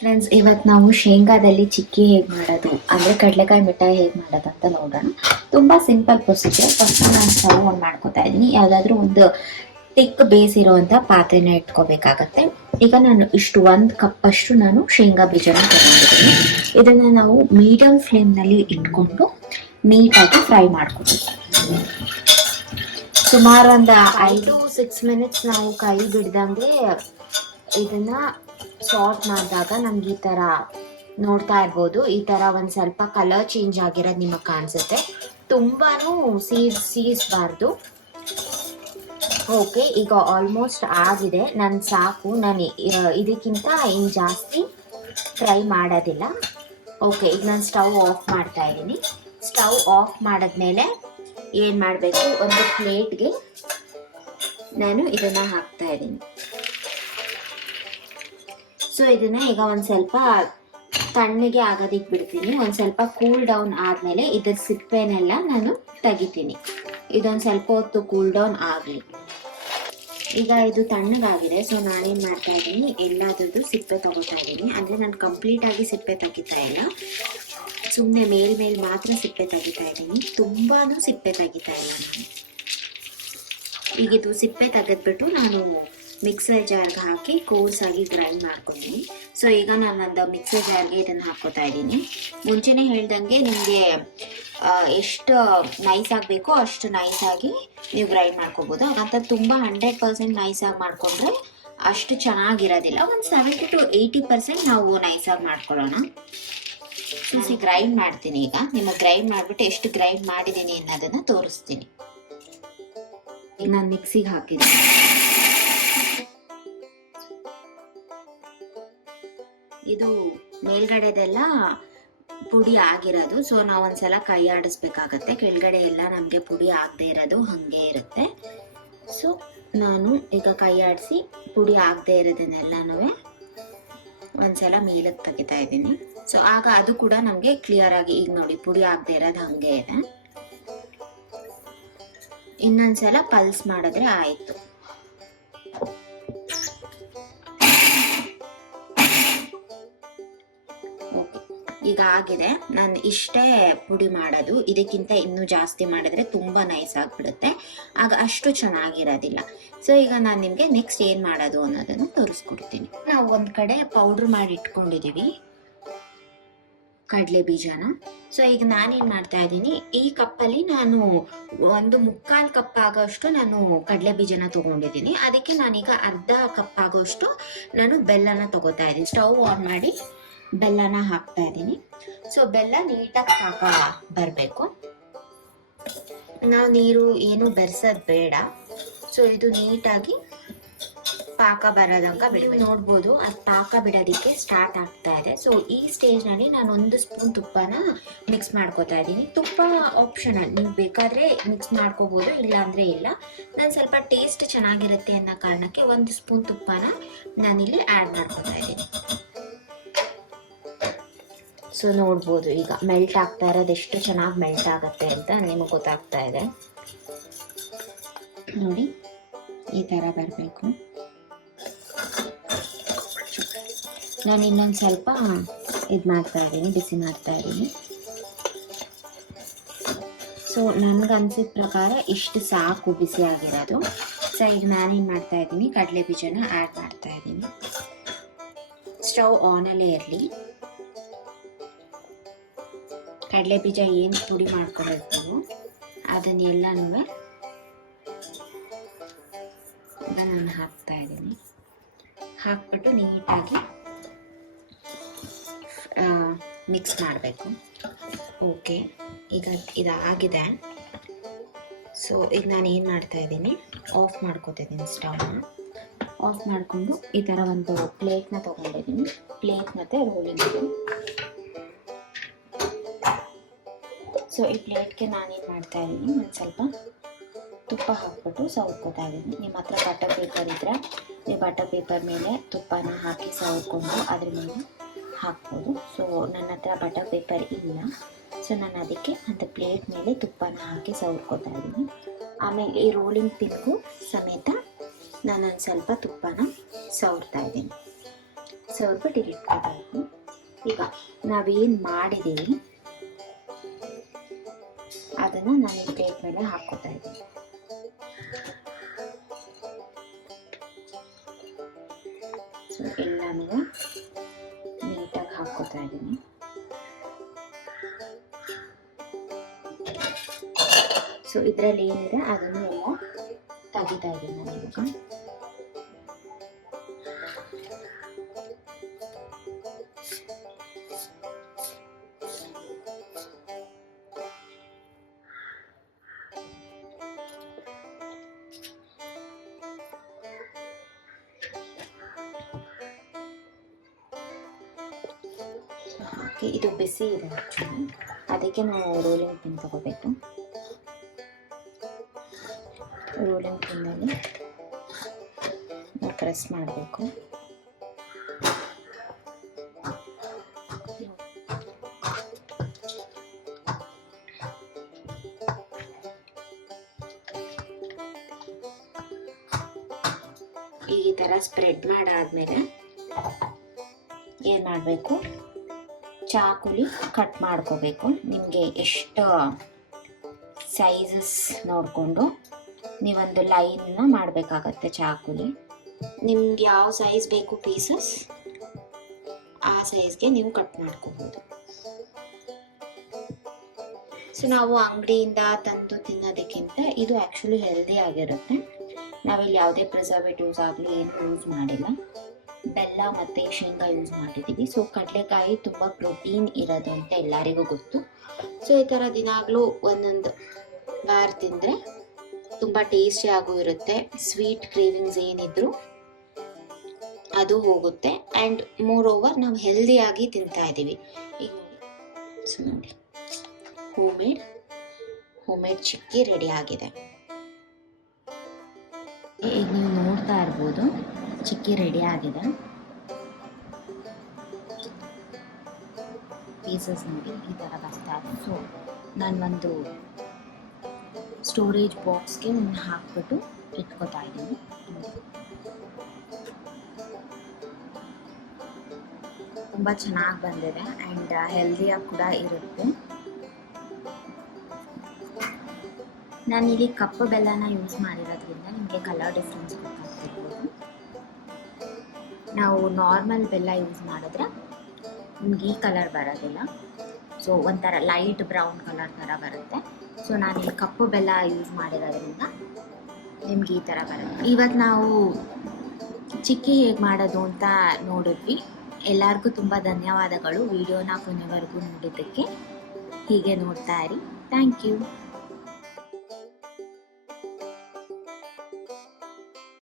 Friends, ಇವತ್ತು ನಾವು ಶೇಂಗಾದಲ್ಲಿ ಚಿಕ್ಕಿ ಹೇಗೆ ಮಾಡೋದು ಅಂದರೆ ಕಡಲೆಕಾಯಿ ಮಿಠಾಯಿ ಹೇಗೆ ಮಾಡೋದು ಅಂತ ನೋಡೋಣ. ತುಂಬ ಸಿಂಪಲ್ ಪ್ರೊಸೀಜರ್. ಫಸ್ಟ್ ನಾನು ಸ್ಟವ್ ಆನ್ ಮಾಡ್ಕೊತಾ ಇದ್ದೀನಿ. ಯಾವುದಾದ್ರೂ ಒಂದು ತಿಕ್ ಬೇಯಿಸಿರುವಂಥ ಪಾತ್ರೆನ ಇಟ್ಕೋಬೇಕಾಗತ್ತೆ. ಈಗ ನಾನು ಇಷ್ಟು 1 ಕಪ್ ಅಷ್ಟು ನಾನು ಶೇಂಗಾ ಬೀಜನ ತಗೊಂಡಿದ್ದೀನಿ. ಇದನ್ನು ನಾವು ಮೀಡಿಯಂ ಫ್ಲೇಮ್ನಲ್ಲಿ ಇಟ್ಕೊಂಡು ನೀಟಾಗಿ ಫ್ರೈ ಮಾಡ್ಕೊತೀವಿ. ಸುಮಾರು ಒಂದು 5 to 6 ಮಿನಿಟ್ಸ್ ನಾವು ಕೈ ಬಿಡ್ದಂಗೆ ಇದನ್ನ ಸಾರ್ಟ್ ಮಾಡಿದಾಗ ನಮ್ಗೆ ಈ ಥರ ನೋಡ್ತಾ ಇರ್ಬೋದು. ಈ ಥರ ಒಂದು ಸ್ವಲ್ಪ ಕಲರ್ ಚೇಂಜ್ ಆಗಿರೋದು ನಿಮಗೆ ಕಾಣಿಸುತ್ತೆ. ತುಂಬಾನು ಸೀಸ್ಬಾರ್ದು. ಓಕೆ, ಈಗ ಆಲ್ಮೋಸ್ಟ್ ಆಗಿದೆ. ನಾನು ಸಾಕು, ನಾನು ಇದಕ್ಕಿಂತ ಇನ್ನು ಜಾಸ್ತಿ ಫ್ರೈ ಮಾಡೋದಿಲ್ಲ. ಓಕೆ, ಈಗ ನಾನು ಸ್ಟವ್ ಆಫ್ ಮಾಡ್ತಾ ಇದ್ದೀನಿ. ಸ್ಟವ್ ಆಫ್ ಮಾಡಿದ್ಮೇಲೆ ಏನು ಮಾಡಬೇಕು, ಒಂದು ಪ್ಲೇಟ್ಗೆ ನಾನು ಇದನ್ನು ಹಾಕ್ತಾ ಇದ್ದೀನಿ. ಸೊ ಇದನ್ನ ಈಗ ಒಂದು ಸ್ವಲ್ಪ ತಣ್ಣಗೆ ಆಗೋದಕ್ಕೆ ಬಿಡ್ತೀನಿ. ಒಂದು ಸ್ವಲ್ಪ ಕೂಲ್ ಡೌನ್ ಆದಮೇಲೆ ಇದರ ಸಿಪ್ಪೆನೆಲ್ಲ ನಾನು ತೆಗಿತೀನಿ. ಇದೊಂದು ಸ್ವಲ್ಪ ಹೊತ್ತು ಕೂಲ್ ಡೌನ್ ಆಗಲಿ. ಈಗ ಇದು ತಣ್ಣಗಾಗಿದೆ. ಸೊ ನಾನೇನು ಮಾಡ್ತಾ ಇದ್ದೀನಿ, ಎಲ್ಲಾದ್ರದ್ದು ಸಿಪ್ಪೆ ತಗೋತಾ ಇದ್ದೀನಿ. ಅಂದರೆ ನಾನು ಕಂಪ್ಲೀಟಾಗಿ ಸಿಪ್ಪೆ ತೆಗಿತಾ ಇಲ್ಲ, ಸುಮ್ಮನೆ ಮೇಲ್ ಮಾತ್ರ ಸಿಪ್ಪೆ ತೆಗಿತಾ ಇದ್ದೀನಿ. ತುಂಬಾ ಸಿಪ್ಪೆ ತೆಗಿತಾ ಇಲ್ಲ ನಾನು. ಈಗ ಇದು ಸಿಪ್ಪೆ ತೆಗೆದ್ಬಿಟ್ಟು ನಾನು ಮಿಕ್ಸರ್ ಜಾರ್ಗೆ ಹಾಕಿ ಕೋರ್ಸಾಗಿ ಗ್ರೈಂಡ್ ಮಾಡ್ಕೊತೀನಿ. ಸೊ ಈಗ ನಾನು ಒಂದು ಮಿಕ್ಸರ್ ಜಾರ್ಗೆ ಇದನ್ನು ಹಾಕೋತಾ ಇದ್ದೀನಿ. ಮುಂಚೆನೇ ಹೇಳ್ದಂಗೆ ನಿಮಗೆ ಎಷ್ಟು ನೈಸ್ ಆಗಬೇಕೋ ಅಷ್ಟು ನೈಸಾಗಿ ನೀವು ಗ್ರೈಂಡ್ ಮಾಡ್ಕೋಬೋದು. ಹಾಗಂತ ತುಂಬ 100% ನೈಸಾಗಿ ಮಾಡಿಕೊಂಡ್ರೆ ಅಷ್ಟು ಚೆನ್ನಾಗಿರೋದಿಲ್ಲ. ಒಂದು 70 to 80% ನಾವು ನೈಸಾಗಿ ಮಾಡ್ಕೊಳ್ಳೋಣ. ಗ್ರೈಂಡ್ ಮಾಡ್ತೀನಿ. ಈಗ ನಿಮಗೆ ಗ್ರೈಂಡ್ ಮಾಡಿಬಿಟ್ಟು ಎಷ್ಟು ಗ್ರೈಂಡ್ ಮಾಡಿದ್ದೀನಿ ಅನ್ನೋದನ್ನು ತೋರಿಸ್ತೀನಿ. ಈಗ ನಾನು ಮಿಕ್ಸಿಗೆ ಹಾಕಿದ್ದೀನಿ. ಇದು ಮೇಲ್ಗಡೆದೆಲ್ಲ ಪುಡಿ ಆಗಿರೋದು. ಸೊ ನಾವು ಒಂದ್ಸಲ ಕೈ ಆಡಿಸ್ಬೇಕಾಗತ್ತೆ. ಕೆಳಗಡೆ ಎಲ್ಲ ನಮಗೆ ಪುಡಿ ಆಗದೆ ಇರೋದು ಹಾಗೆ ಇರುತ್ತೆ. ಸೊ ನಾನು ಈಗ ಕೈ ಆಡಿಸಿ ಪುಡಿ ಆಗದೆ ಇರೋದನ್ನೆಲ್ಲನೂ ಒಂದ್ಸಲ ಮೇಲಕ್ಕೆ ತೆಗಿತಾ ಇದ್ದೀನಿ. ಸೊ ಆಗ ಅದು ಕೂಡ ನಮಗೆ ಕ್ಲಿಯರ್ ಆಗಿ, ಈಗ ನೋಡಿ ಪುಡಿ ಆಗದೆ ಇರೋದು ಹಾಗೆ ಇದೆ. ಇನ್ನೊಂದ್ಸಲ ಪಲ್ಸ್ ಮಾಡಿದ್ರೆ ಆಯಿತು. ಈಗ ಆಗಿದೆ. ನಾನು ಇಷ್ಟೇ ಪುಡಿ ಮಾಡೋದು. ಇದಕ್ಕಿಂತ ಇನ್ನೂ ಜಾಸ್ತಿ ಮಾಡಿದ್ರೆ ತುಂಬ ನೈಸ್ ಆಗಿಬಿಡುತ್ತೆ, ಆಗ ಅಷ್ಟು ಚೆನ್ನಾಗಿರೋದಿಲ್ಲ. ಸೊ ಈಗ ನಾನು ನಿಮಗೆ ನೆಕ್ಸ್ಟ್ ಏನು ಮಾಡೋದು ಅನ್ನೋದನ್ನು ತೋರಿಸ್ಕೊಡ್ತೀನಿ. ನಾವು ಒಂದು ಕಡೆ ಪೌಡ್ರ್ ಮಾಡಿ ಇಟ್ಕೊಂಡಿದ್ದೀವಿ ಕಡಲೆ ಬೀಜನ. ಸೊ ಈಗ ನಾನೇನು ಮಾಡ್ತಾ ಇದ್ದೀನಿ, ಈ ಕಪ್ಪಲ್ಲಿ ನಾನು 1/4 ಕಪ್ ಆಗೋಷ್ಟು ನಾನು ಕಡಲೆ ಬೀಜನ ತೊಗೊಂಡಿದ್ದೀನಿ. ಅದಕ್ಕೆ ನಾನೀಗ ಅರ್ಧ ಕಪ್ ಆಗೋಷ್ಟು ನಾನು ಬೆಲ್ಲನ ತಗೋತಾ ಇದ್ದೀನಿ. ಸ್ಟವ್ ಆನ್ ಮಾಡಿ ಬೆಲ್ಲನ ಹಾಕ್ತಾ ಇದ್ದೀನಿ. ಸೊ ಬೆಲ್ಲ ನೀಟಾಗಿ ಪಾಕ ಬರಬೇಕು. ನಾವು ನೀರು ಏನು ಬೆರೆಸೋದು ಬೇಡ. ಸೊ ಇದು ನೀಟಾಗಿ ಪಾಕ ಬರೋದಂಗ ಬಿಡಬೇಕು. ನೋಡ್ಬೋದು ಅದು ಪಾಕ ಬಿಡೋದಕ್ಕೆ ಸ್ಟಾರ್ಟ್ ಆಗ್ತಾ ಇದೆ. ಸೊ ಈ ಸ್ಟೇಜ್ನಲ್ಲಿ ನಾನು 1 ಸ್ಪೂನ್ ತುಪ್ಪನ ಮಿಕ್ಸ್ ಮಾಡ್ಕೋತಾ ಇದ್ದೀನಿ. ತುಪ್ಪ ಆಪ್ಷನಲ್, ನೀವು ಬೇಕಾದರೆ ಮಿಕ್ಸ್ ಮಾಡ್ಕೋಬೋದು, ಇಲ್ಲ ಅಂದರೆ ಇಲ್ಲ. ನಾನು ಸ್ವಲ್ಪ ಟೇಸ್ಟ್ ಚೆನ್ನಾಗಿರುತ್ತೆ ಅನ್ನೋ ಕಾರಣಕ್ಕೆ 1 ಸ್ಪೂನ್ ತುಪ್ಪನ ನಾನಿಲ್ಲಿ ಆ್ಯಡ್ ಮಾಡ್ಕೋತಾ ಇದ್ದೀನಿ. ಸೊ ನೋಡ್ಬೋದು ಈಗ ಮೆಲ್ಟ್ ಆಗ್ತಾ ಇರೋದು, ಎಷ್ಟು ಚೆನ್ನಾಗಿ ಮೆಲ್ಟ್ ಆಗುತ್ತೆ ಅಂತ ನಿಮಗೆ ಗೊತ್ತಾಗ್ತಾ ಇದೆ. ನೋಡಿ ಈ ಥರ ಬರಬೇಕು. ನಾನು ಇನ್ನೊಂದು ಸ್ವಲ್ಪ ಇದು ಮಾಡ್ತಾ ಇದ್ದೀನಿ, ಬಿಸಿ ಮಾಡ್ತಾ ಇದ್ದೀನಿ. ಸೊ ನನಗೆ ಅನ್ಸಿದ ಪ್ರಕಾರ ಇಷ್ಟು ಸಾಕು ಬಿಸಿ ಆಗಿರೋದು. ಸೊ ಈಗ ನಾನೇನು ಮಾಡ್ತಾ ಇದ್ದೀನಿ, ಕಡಲೆ ಬೀಜನ ಆ್ಯಡ್ ಮಾಡ್ತಾ ಇದ್ದೀನಿ. ಸ್ಟವ್ ಆನಲ್ಲೇ ಇರಲಿ. ಕಡಲೆ ಬೀಜ ಏನು ಪುಡಿ ಮಾಡ್ಕೊಂಡಿರ್ತೀವೋ ಅದನ್ನೆಲ್ಲನೂ ನಾನು ಹಾಕ್ತಾ ಇದ್ದೀನಿ. ಹಾಕ್ಬಿಟ್ಟು ನೀಟಾಗಿ ಮಿಕ್ಸ್ ಮಾಡಬೇಕು. ಓಕೆ, ಈಗ ಇದಾಗಿದೆ. ಸೊ ಈಗ ನಾನು ಏನು ಮಾಡ್ತಾ ಇದ್ದೀನಿ, ಆಫ್ ಮಾಡ್ಕೋತಾ ಇದ್ದೀನಿ. ಸ್ಟವ್ನ ಆಫ್ ಮಾಡಿಕೊಂಡು ಈ ಥರ ಒಂದು ಪ್ಲೇಟ್ನ ತೊಗೊಂಡಿದ್ದೀನಿ. ಪ್ಲೇಟ್ ಮತ್ತು ರೋಲಿಂಗ್. ಸೊ ಈ ಪ್ಲೇಟ್ಗೆ ನಾನೇನು ಮಾಡ್ತಾ ಇದ್ದೀನಿ, ಒಂದು ಸ್ವಲ್ಪ ತುಪ್ಪ ಹಾಕ್ಬಿಟ್ಟು ಸವರ್ಕೋತಾ ಇದ್ದೀನಿ. ನಿಮ್ಮ ಹತ್ರ ಬಟರ್ ಪೇಪರ್ ಇದ್ದರೆ ನೀವು ಬಟರ್ ಪೇಪರ್ ಮೇಲೆ ತುಪ್ಪನ ಹಾಕಿ ಸವರ್ಕೊಂಡು ಅದ್ರ ಮೇಲೆ ಹಾಕ್ಬೋದು. ಸೊ ನನ್ನ ಹತ್ರ ಬಟರ್ ಪೇಪರ್ ಇಲ್ಲ. ಸೊ ನಾನು ಅದಕ್ಕೆ ಅಂತ ಪ್ಲೇಟ್ ಮೇಲೆ ತುಪ್ಪನ ಹಾಕಿ ಸವರ್ಕೋತಾ ಇದ್ದೀನಿ. ಆಮೇಲೆ ಈ ರೋಲಿಂಗ್ ಪಿನ್ಗೂ ಸಮೇತ ನಾನೊಂದು ಸ್ವಲ್ಪ ತುಪ್ಪನ ಸವರ್ತಾ ಇದ್ದೀನಿ. ಸ್ವಲ್ಪ ಇಟ್ಕೋಬೇಕು. ಈಗ ನಾವೇನು ಮಾಡಿದ್ದೀವಿ ಅದನ್ನು ನಾನು ಈ ಪ್ಲೇಟ್ ಮೇಲೆ ಹಾಕೋತಾ ಇದ್ದೀನಿ. ಸೊ ಎಲ್ಲನೂ ನೀಟಾಗಿ ಹಾಕೋತಾ ಇದ್ದೀನಿ. ಸೊ ಇದರಲ್ಲಿ ಏನಿದೆ ಅದನ್ನು ಎಲ್ಲ ತೆಗಿತಾ ಇದ್ದೀನಿ ನಾನು ಇವಾಗ. ಇದು ಬಿಸಿ ಇದೆ ಆ್ಯಕ್ಚುಲಿ, ಅದಕ್ಕೆ ನಾವು ರೋಲಿಂಗ್ ಪಿನ್ ತಗೋಬೇಕು. ರೋಲಿಂಗ್ ಪಿನ್ನಲ್ಲಿ ನಾವು ಪ್ರೆಸ್ ಮಾಡಬೇಕು. ಈ ಥರ ಸ್ಪ್ರೆಡ್ ಮಾಡಾದ್ಮೇಲೆ ಏನು ಮಾಡಬೇಕು, ಚಾಕುಲಿ ಕಟ್ ಮಾಡ್ಕೋಬೇಕು. ನಿಮಗೆ ಎಷ್ಟು ಸೈಜಸ್ ನೋಡಿಕೊಂಡು ನೀವೊಂದು ಲೈನ್ನ ಮಾಡಬೇಕಾಗತ್ತೆ ಚಾಕುಲಿ. ನಿಮ್ಗೆ ಯಾವ ಸೈಜ್ ಬೇಕು ಪೀಸಸ್, ಆ ಸೈಜ್ಗೆ ನೀವು ಕಟ್ ಮಾಡ್ಕೋಬೋದು. ಸೊ ನಾವು ಅಂಗಡಿಯಿಂದ ತಂದು ತಿನ್ನೋದಕ್ಕಿಂತ ಇದು ಆ್ಯಕ್ಚುಲಿ ಹೆಲ್ದಿ ಆಗಿರುತ್ತೆ. ನಾವಿಲ್ಲಿ ಯಾವುದೇ ಪ್ರಿಸರ್ವೇಟಿವ್ಸ್ ಆಗಲಿ ಏನು ಯೂಸ್ ಮಾಡಿಲ್ಲ. ಬೆಲ್ಲ ಮತ್ತು ಶೇಂಗಾ ಯೂಸ್ ಮಾಡಿದ್ದೀವಿ. ಸೊ ಕಡಲೆಕಾಯಿ ತುಂಬ ಪ್ರೋಟೀನ್ ಇರೋದು ಅಂತ ಎಲ್ಲರಿಗೂ ಗೊತ್ತು. ಸೊ ಈ ಥರ ದಿನಾಗಲೂ ಒಂದೊಂದು ಬಾರ್ ತಿಂದರೆ ತುಂಬ ಟೇಸ್ಟಿಯಾಗೂ ಇರುತ್ತೆ. ಸ್ವೀಟ್ ಕ್ರೇವಿಂಗ್ಸ್ ಏನಿದ್ರು ಅದು ಹೋಗುತ್ತೆ. ಆ್ಯಂಡ್ ಮೋರ್ ಓವರ್ ನಾವು ಹೆಲ್ದಿಯಾಗಿ ತಿಂತಾ ಇದ್ದೀವಿ. ಈಗ ಸೊ ನೋಡಿ, ಹೋಮೇಡ್ ಚಿಕ್ಕಿ ರೆಡಿ ಆಗಿದೆ. ಈಗ ನೀವು ನೋಡ್ತಾ ಇರ್ಬೋದು, ಚಿಕ್ಕಿ ರೆಡಿ ಆಗಿದೆ. ಪೀಸಸ್ ನೋಡಿ ಈ ಥರ ಬರ್ತಾ ಇದೆ. ಸೊ ನಾನು ಒಂದು ಸ್ಟೋರೇಜ್ ಬಾಕ್ಸ್ಗೆ ನಾನು ಹಾಕ್ಬಿಟ್ಟು ಇಟ್ಕೋತಾ ಇದ್ದೀನಿ. ತುಂಬ ಚೆನ್ನಾಗಿ ಬಂದಿದೆ ಆ್ಯಂಡ್ ಹೆಲ್ದಿಯಾಗಿ ಕೂಡ ಇರುತ್ತೆ. ನಾನಿಲ್ಲಿ ಕಪ್ಪು ಬೆಲ್ಲನ ಯೂಸ್ ಮಾಡಿರೋದ್ರಿಂದ ನಿಮಗೆ ಕಲರ್ ಡಿಫ್ರೆನ್ಸ್ ಗೊತ್ತಾಗ್ತಿರ್ಬೋದು. ನಾವು ನಾರ್ಮಲ್ ಬೆಲ್ಲ ಯೂಸ್ ಮಾಡಿದ್ರೆ ನಿಮ್ಗೆ ಈ ಕಲರ್ ಬರೋದಿಲ್ಲ. ಸೊ ಒಂಥರ ಲೈಟ್ ಬ್ರೌನ್ ಕಲರ್ ಥರ ಬರುತ್ತೆ. ಸೊ ನಾನಿಲ್ಲಿ ಕಪ್ಪು ಬೆಲ್ಲ ಯೂಸ್ ಮಾಡಿರೋದ್ರಿಂದ ನಿಮ್ಗೆ ಈ ಥರ ಬರುತ್ತೆ. ಇವತ್ತು ನಾವು ಚಿಕ್ಕಿ ಹೇಗೆ ಮಾಡೋದು ಅಂತ ನೋಡಿದ್ವಿ. ಎಲ್ಲರಿಗೂ ತುಂಬ ಧನ್ಯವಾದಗಳು ವಿಡಿಯೋನ ಕೊನೆವರೆಗೂ ನೋಡಿದ್ದಕ್ಕೆ. ಹೀಗೆ ನೋಡ್ತಾ ಇರಿ. Thank you.